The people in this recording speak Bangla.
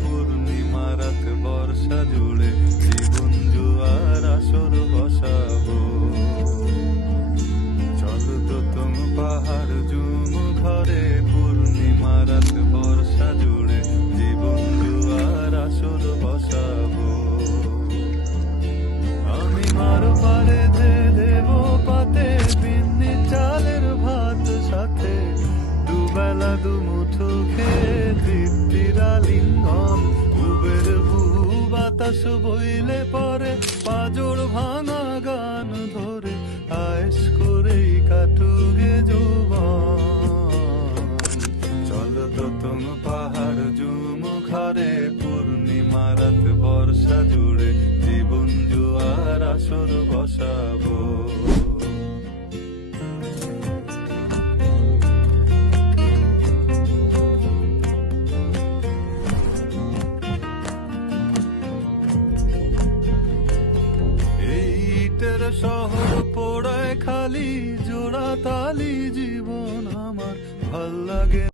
পূর্ণিমা রাত বর্ষা জুড়ে জীবন জুয়ার আসর বসাবো। চলো দোতম পাহাড় জুম ঘরে পূর্ণিমা রাত বর্ষা জুড়ে জীবন জুয়ার আসর বসাবো। আমি মার পারে যে দেব পাতে বিন্নি চালের ভাত সাথে দুবেলা দুমুঠো খেয়ে তৃপ্তির আলিঙ্গন। উবের বহু বাতাস বইলে পরে পাজর ভাঙা গান ধরে আয়েস করেই কাটুগে যৌবন। চলো দোতম পাহাড় জুম ঘরে পূর্ণিমা রাত বর্ষা জুড়ে জীবন জুয়ার আসর বসাবো। শহর পোড়ায় খালি জোড়া তালি জীবন আমার ভাল লাগে।